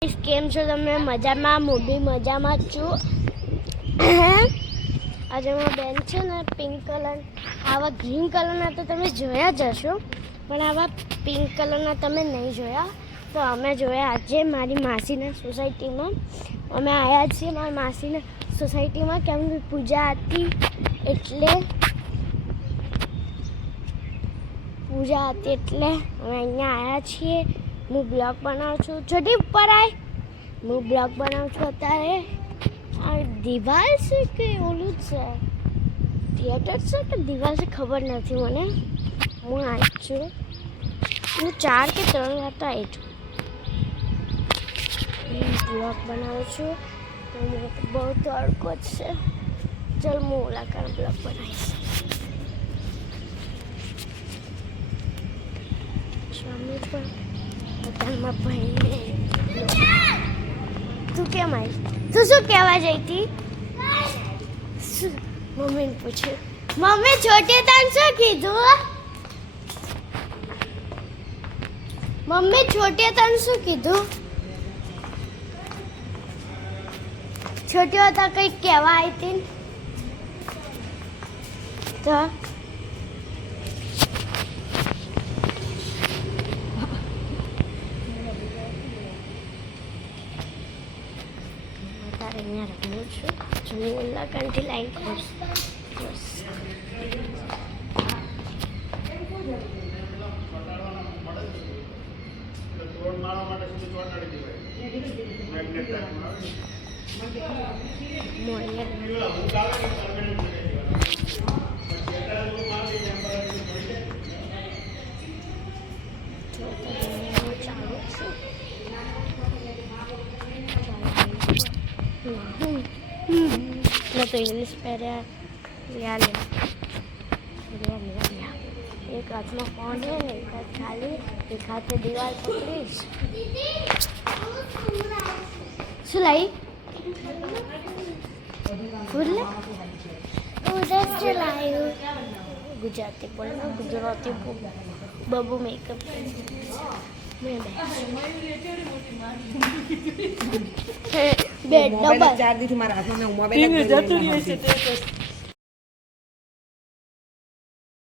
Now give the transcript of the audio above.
કેમ છો તમે? મજામાં? હું બી મજામાં જ છું. આજે મારી બેન છે ને પિંક કલર, આવા ગ્રીન કલરના તો તમે જોયા જ હશો, પણ આવા પિંક કલરના તમે નહીં જોયા. તો અમે જોયા આજે મારી માસીના સોસાયટીમાં. અમે આવ્યા છીએ મારી માસીના સોસાયટીમાં કેમ કે પૂજા હતી એટલે અમે અહીંયા આવ્યા છીએ. હું બ્લોગ બનાવું છું. છોટી ઉપર આય. હું બ્લોગ બનાવું છું અત્યારે. આ દિવાલ છે કે ઓલું છે, થિયેટર છે કે દિવાલ છે ખબર નથી મને. હું આવી છું. હું 4 કે 3 વાર તો આવી છું. બ્લોગ બનાવું છું. બહુ તડકો જ છે. ચાલ હું ઓલા કાર બ્લોગ બનાવીશ. સ્વામી પણ પોતાના ભાઈને તું કેમ આવી? તું શું કહેવા જઈ હતી? મમ્મીને પૂછ્યું. મમ્મી છોટી તને શું કીધું? મમ્મી છોટી તને શું કીધું? છોટીઓ તો કંઈક કહેવા આવી હતી તો અહીંયા રમું છું. હું ઉલ્લાકાનથી લાઈન કરું. मैं तो इंग्लिश पहले लिया एक हाथ में फोन है ने एक हाथ खाली, एक हाथ दीवार पकड़ीश. શું લાઈ? ફૂલ ઉધર ચલાયું. ગુજરાતી બોલના, ગુજરાતી બબુ મેકઅપ બેડ ડબલ 4 દી થી મારા હાથમાં મોબાઈલ